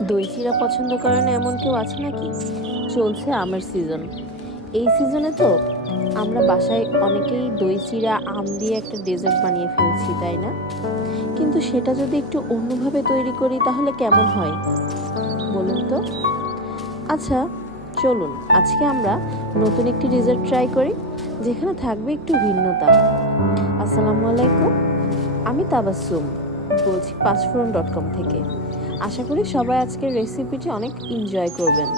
দই চিরা পছন্দ করেন এমন কেউ আছে নাকি? চলছে আমের সিজন এই সিজনে তো আমরা বাসায় অনেকেই দই চিরা, আম দিয়ে একটা ডেজার্ট বানিয়ে ফেলছি, তাই না? কিন্তু সেটা যদি একটু অন্যভাবে তৈরি করি তাহলে কেমন হয়? বলুন তো। আচ্ছা চলুন। আজকে আমরা নতুন একটি ডেজার্ট ট্রাই করি, যেখানে থাকবে একটু ভিন্নতা। আসসালামু আলাইকুম, আমি তাবাসুম বলছি পাঁচফোরন ডট কম থেকে। আশা করি সবাই আজকের রেসিপিটি অনেক এনজয় করবেন।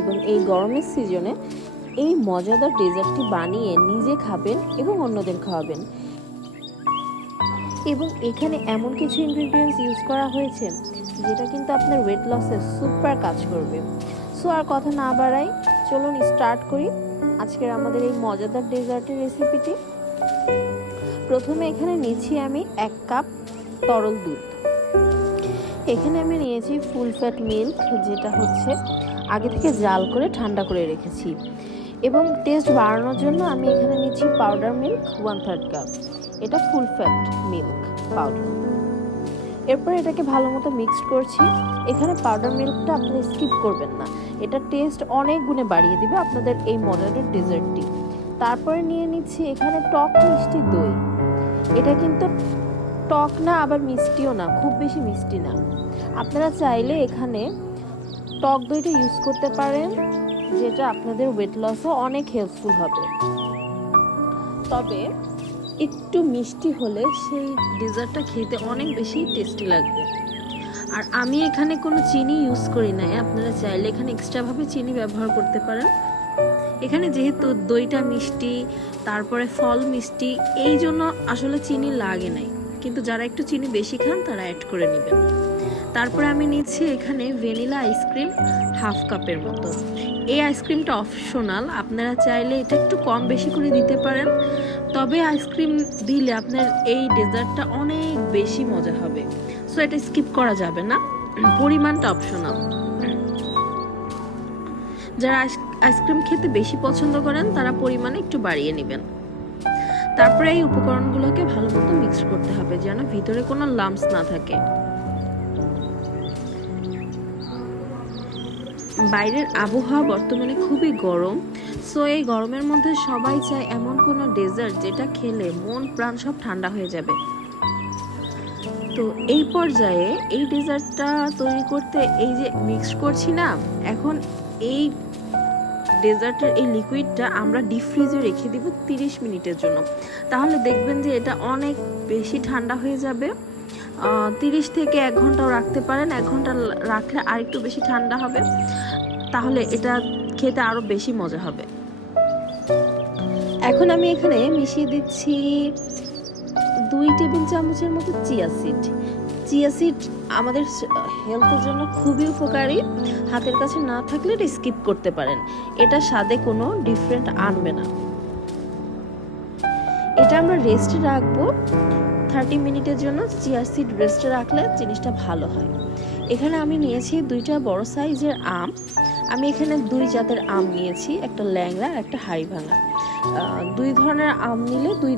এবং এই গরমের সিজনে এই মজাদার ডেজার্টটি বানিয়ে নিজে খাবেন এবং অন্যদের খাওয়াবেন। এবং এখানে এমন কিছু ইনগ্রিডিয়েন্টস ইউজ করা হয়েছে, যেটা কিন্তু আপনার ওয়েট লসে সুপার কাজ করবে। সো আর কথা না বাড়াই, চলুন স্টার্ট করি আজকের আমাদের এই মজাদার ডেজার্টের রেসিপিটি প্রথমে এখানে নিচ্ছি আমি এক কাপ তরল দুধ। এখানে আমি নিয়েছি ফুল ফ্যাট মিল্ক, যেটা হচ্ছে আগে থেকে জাল করে ঠান্ডা করে রেখেছি। এবং টেস্ট বাড়ানোর জন্য আমি এখানে নিচ্ছি powder milk one third cup এটা ফুল ফ্যাট মিল্ক পাউডার এরপর এটাকে ভালো মতো মিক্সড করছি। এখানে পাউডার মিল্কটা আপনি স্কিপ করবেন না। এটা টেস্ট অনেক গুণে বাড়িয়ে দিবে আপনাদের এই মডারের ডেজার্টটি তারপরে নিয়ে নিচ্ছি এখানে টক মিষ্টি দই। এটা কিন্তু টক না, আবার মিষ্টিও না, খুব বেশি মিষ্টি না। আপনারা চাইলে এখানে টক দইটা ইউজ করতে পারেন, যেটা আপনাদের ওয়েট লসও অনেক হেল্পফুল হবে। তবে একটু মিষ্টি হলে সেই ডেজার্টটা খেতে অনেক বেশি টেস্টি লাগবে। আর আমি এখানে কোনো চিনি ইউজ করি নাই, আপনারা চাইলে এখানে এক্সট্রাভাবে চিনি ব্যবহার করতে পারেন। এখানে যেহেতু দইটা মিষ্টি, তারপরে ফল মিষ্টি, এই জন্য আসলে চিনি লাগে নাই। কিন্তু যারা একটু চিনি বেশি খান, তারা অ্যাড করে নেবেন। তারপরে আমি নিচ্ছি এখানে ভ্যানিলা আইসক্রিম হাফ কাপের মতো। এই আইসক্রিমটা অপশনাল আপনারা চাইলে এটা একটু কম বেশি করে দিতে পারেন। তবে আইসক্রিম দিলে আপনার এই ডেজার্টটা অনেক বেশি মজা হবে। সো এটা স্কিপ করা যাবে না। পরিমাণটা অপশনাল যারা আইসক্রিম খেতে বেশি পছন্দ করেন, তারা পরিমাণে একটু বাড়িয়ে নেবেন। তারপরে এই উপকরণগুলোকে ভালো মতো মিক্স করতে হবে যেন ভিতরে কোনো লাম্পস না থাকে। বাইরের আবহাওয়া বর্তমানে খুবই গরম সো এই গরমের মধ্যে সবাই চায় এমন কোনো ডেজার্ট যেটা খেলে মন, প্রাণ সব ঠান্ডা হয়ে যাবে। তো এই পর্যায়ে এই ডেজার্টটা তৈরি করতে এই যে মিক্স করছি না, এখন এই ডেজার্টের এই লিকুইডটা আমরা ডিপ ফ্রিজে রেখে দিব তিরিশ মিনিটের জন্য। তাহলে দেখবেন যে এটা অনেক বেশি ঠান্ডা হয়ে যাবে। তিরিশ থেকে এক ঘন্টাও রাখতে পারেন। এক ঘণ্টা রাখলে আর একটু বেশি ঠান্ডা হবে। তাহলে এটা খেতে আরও বেশি মজা হবে। এখন আমি এখানে মিশিয়ে দিচ্ছি দুই টেবিল চামচের মতো চিয়া সিড। চিয়া সিড আমাদের হেলথের জন্য খুবই উপকারী। হাতের কাছে না থাকলে এটা স্কিপ করতে পারেন। এটা স্বাদে কোনো ডিফারেন্ট আনবে না। এটা আমরা রেস্টে রাখব। থার্টি মিনিটের জন্য চিয়া সিড রেস্টে রাখলে জিনিসটা ভালো হয়। এখানে আমি নিয়েছি দুইটা বড় সাইজের আম। আমি এখানে দুই জাতের আম নিয়েছি, একটা ল্যাংড়া একটা হাড়ি ভাঙা দুই ধরনের আম নিলে দুই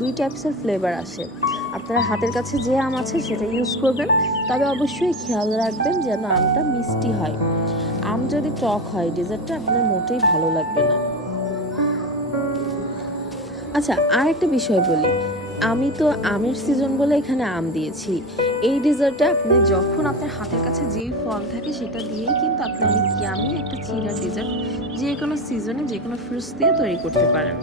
দুই টাইপসের ফ্লেভার আসে। আপনার হাতের কাছে যে আম আছে সেটা ইউজ করবেন। তবে অবশ্যই খেয়াল রাখবেন যেন আমটা মিষ্টি হয়। আম যদি টক হয়, ডেজার্টটা আপনার মোটেই ভালো লাগবে না। আচ্ছা আর একটা বিষয় বলি। আমি তো আমের সিজন বলে এখানে আম দিয়েছি। এই ডেজার্টটা আপনি যখন আপনার হাতের কাছে যেই ফল থাকে সেটা দিয়েই কিন্তু আপনি অনেক ইয়ামি একটা চিরা ডেজার্ট যে কোনো সিজনে যে কোনো ফ্রুটস দিয়ে তৈরি করতে পারেন।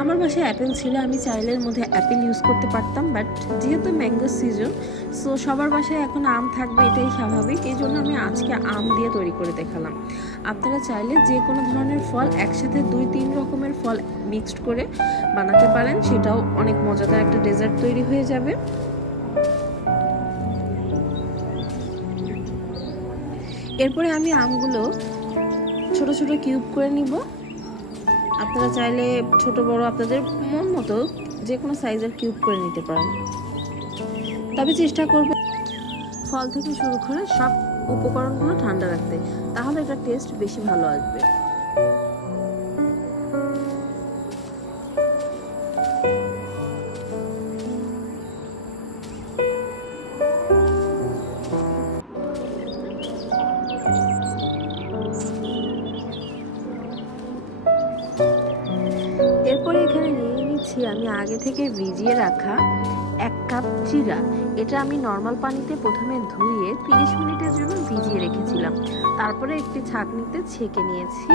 আমার বাসায় অ্যাপেল ছিল, আমি চাইলের মধ্যে অ্যাপেল ইউজ করতে পারতাম বাট যেহেতু ম্যাঙ্গো সিজন সো সবার বাসায় এখন আম থাকবে এটাই স্বাভাবিক। এই জন্য আমি আজকে আম দিয়ে তৈরি করে দেখালাম। আপনারা চাইলে যে কোনো ধরনের ফল একসাথে দুই, তিন রকমের ফল মিক্সড করে বানাতে পারেন। সেটাও অনেক মজাদার একটা ডেজার্ট তৈরি হয়ে যাবে। এরপরে আমি আমগুলো ছোট ছোট কিউব করে নিব। আপনারা চাইলে ছোট, বড় আপনাদের মন মতো যে কোনো সাইজের কিউব করে নিতে পারেন। তবে চেষ্টা করবে ফল থেকে শুরু করে সব উপকরণগুলো ঠান্ডা রাখতে, তাহলে এটা টেস্ট বেশি ভালো আসবে। এরপরে এখানে নিয়ে নিচ্ছি আমি আগে থেকে ভিজিয়ে রাখা কাপ চিরা এটা আমি নর্মাল পানিতে প্রথমে ধুয়ে তিরিশ মিনিটের জন্য ভিজিয়ে রেখেছিলাম। তারপরে একটি ছাঁকনিতে ছেঁকে নিয়েছি।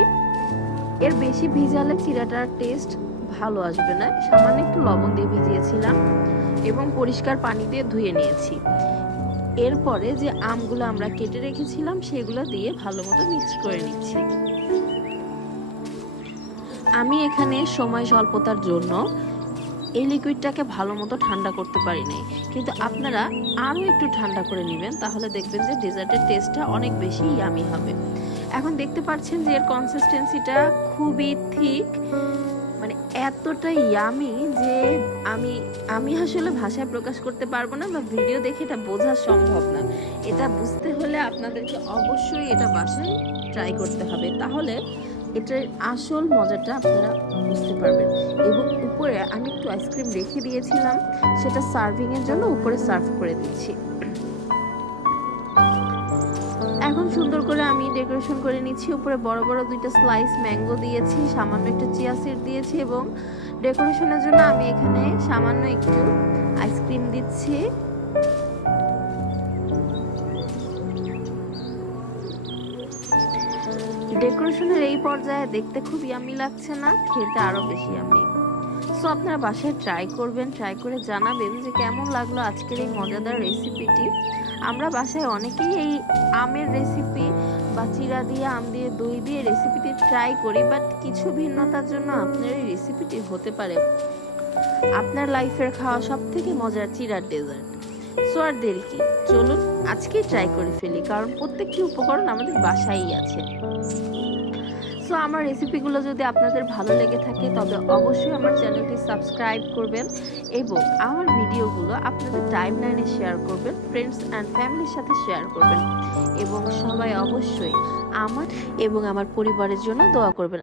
এর বেশি ভিজালে চিরাটার টেস্ট ভালো আসবে না। সামান্য একটু লবণ দিয়ে ভিজিয়েছিলাম এবং পরিষ্কার পানি দিয়ে ধুয়ে নিয়েছি। এরপরে যে আমগুলো আমরা কেটে রেখেছিলাম, সেগুলো দিয়ে ভালো মতো মিক্স করে নিচ্ছি। আমি এখানে সময় স্বল্পতার জন্য এই লিকুইডটাকে ভালো মতো ঠান্ডা করতে পারি নাই কিন্তু আপনারা আরও একটু ঠান্ডা করে নেবেন, তাহলে দেখবেন যে ডেজার্টের টেস্টটা অনেক বেশি ইয়ামি হবে। এখন দেখতে পাচ্ছেন যে এর কনসিস্টেন্সিটা খুবই থিক মানে এতটা ইয়ামি যে আমি আমি আসলে ভাষায় প্রকাশ করতে পারব না বা ভিডিও দেখে এটা বোঝা সম্ভব না। এটা বুঝতে হলে আপনাদেরকে অবশ্যই এটা বাসায় ট্রাই করতে হবে। তাহলে এটার আসল মজাটা আপনারা বুঝতে পারবেন। এবং উপরে আমি একটু আইসক্রিম রেখে দিয়েছিলাম, সেটা সার্ভিং এর জন্য উপরে সার্ভ করে দিচ্ছি। এখন সুন্দর করে আমি ডেকোরেশন করে নিচ্ছি। উপরে বড় বড় দুইটা স্লাইস ম্যাঙ্গো দিয়েছি, সামান্য একটু চিয়া সিড দিয়েছি এবং ডেকোরেশনের জন্য আমি এখানে সামান্য একটু আইসক্রিম দিচ্ছি। ডেকোরেশনের এই পর্যায়ে দেখতে খুব ইয়ামি লাগছে না, খেতে আরও বেশি ইয়ামি সো আপনারা বাসায় ট্রাই করবেন ট্রাই করে জানাবেন যে কেমন লাগল আজকের এই মজাদার রেসিপিটি আমরা বাসায় অনেকেই এই আমের রেসিপি বা চিরা দিয়ে, আম দিয়ে, দই দিয়ে রেসিপিটি ট্রাই করি বাট কিছু ভিন্নতার জন্য আপনার এই রেসিপিটি হতে পারে। আপনার লাইফের খাওয়া সব থেকে মজার চিরার ডেজার্ট সো আর দেরি কি? চলুন আজকেই ট্রাই করে ফেলি, কারণ প্রত্যেকটি উপকরণ আমাদের বাসায়ই আছে। সো আমার রেসিপিগুলো যদি আপনাদের ভালো লেগে থাকে, তবে অবশ্যই আমার চ্যানেলটি সাবস্ক্রাইব করবেন এবং আমার ভিডিওগুলো আপনাদের টাইম লাইনে শেয়ার করবেন ফ্রেন্ডস অ্যান্ড ফ্যামিলির সাথে শেয়ার করবেন। এবং সবাই অবশ্যই আমার এবং আমার পরিবারের জন্য দোয়া করবেন।